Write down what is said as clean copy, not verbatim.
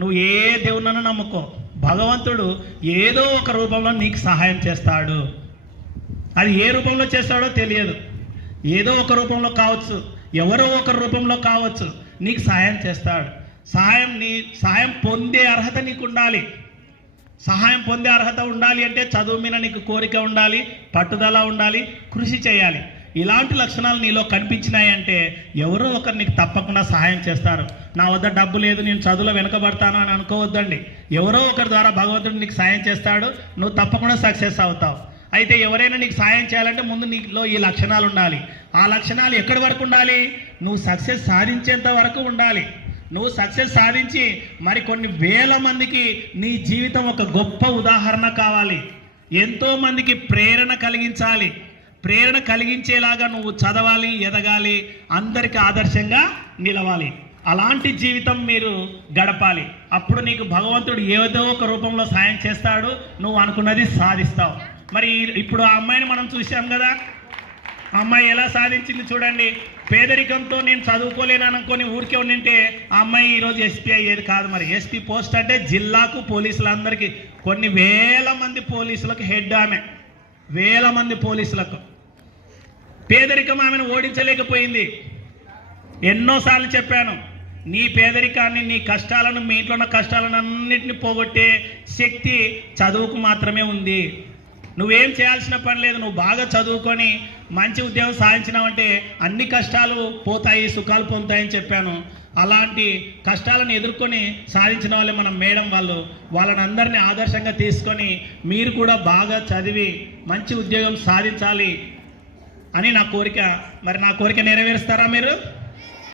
నువ్వు ఏ దేవునన్నా నమ్ముకో, భగవంతుడు ఏదో ఒక రూపంలో నీకు సహాయం చేస్తాడు. అది ఏ రూపంలో చేస్తాడో తెలియదు, ఏదో ఒక రూపంలో కావచ్చు, ఎవరో ఒక రూపంలో కావచ్చు, నీకు సహాయం చేస్తాడు. సహాయం పొందే అర్హత నీకు ఉండాలి. సహాయం పొందే అర్హత ఉండాలి అంటే చదువు మీద నీకు కోరిక ఉండాలి, పట్టుదల ఉండాలి, కృషి చేయాలి. ఇలాంటి లక్షణాలు నీలో కనిపించినాయంటే ఎవరో ఒకరు నీకు తప్పకుండా సహాయం చేస్తారు. నా వద్ద డబ్బు లేదు, నేను చదువులో వెనకబడతాను అని అనుకోవద్దండి. ఎవరో ఒకరి ద్వారా భగవంతుడు నీకు సాయం చేస్తాడు, నువ్వు తప్పకుండా సక్సెస్ అవుతావు. అయితే ఎవరైనా నీకు సాయం చేయాలంటే ముందు నీలో ఈ లక్షణాలు ఉండాలి. ఆ లక్షణాలు ఎక్కడి వరకు ఉండాలి? నువ్వు సక్సెస్ సాధించేంత వరకు ఉండాలి. నువ్వు సక్సెస్ సాధించి మరి కొన్ని వేల మందికి నీ జీవితం ఒక గొప్ప ఉదాహరణ కావాలి. ఎంతో మందికి ప్రేరణ కలిగించాలి. ప్రేరణ కలిగించేలాగా నువ్వు చదవాలి, ఎదగాలి, అందరికీ ఆదర్శంగా నిలవాలి. అలాంటి జీవితం మీరు గడపాలి. అప్పుడు నీకు భగవంతుడు ఏదో ఒక రూపంలో సాయం చేస్తాడు, నువ్వు అనుకున్నది సాధిస్తావు. మరి ఇప్పుడు ఆ అమ్మాయిని మనం చూసాం కదా, ఆ అమ్మాయి ఎలా సాధించింది చూడండి. పేదరికంతో నేను చదువుకోలేను అనుకొని ఊరికే ఉండింటే ఆ అమ్మాయి ఈరోజు ఎస్పీ అయ్యేది కాదు. మరి ఎస్పీ పోస్ట్ అంటే జిల్లాకు పోలీసులందరికీ కొన్ని వేల మంది పోలీసులకు హెడ్ ఆమె, వేల మంది పోలీసులకు. పేదరికం ఆమెను ఓడించలేకపోయింది. ఎన్నోసార్లు చెప్పాను, నీ పేదరికాన్ని, నీ కష్టాలను, మీ ఇంట్లో ఉన్న కష్టాలను అన్నింటినీ పోగొట్టే శక్తి చదువుకు మాత్రమే ఉంది. నువ్వేం చేయాల్సిన పని లేదు. నువ్వు బాగా చదువుకొని మంచి ఉద్యోగం సాధించినావంటే అన్ని కష్టాలు పోతాయి, సుఖాలు పొందుతాయని చెప్పాను. అలాంటి కష్టాలను ఎదుర్కొని సాధించిన వాళ్ళే మనం మేడం వాళ్ళని అందరినీ ఆదర్శంగా తీసుకొని మీరు కూడా బాగా చదివి మంచి ఉద్యోగం సాధించాలి అని నా కోరిక. మరి నా కోరిక నెరవేరుస్తారా మీరు?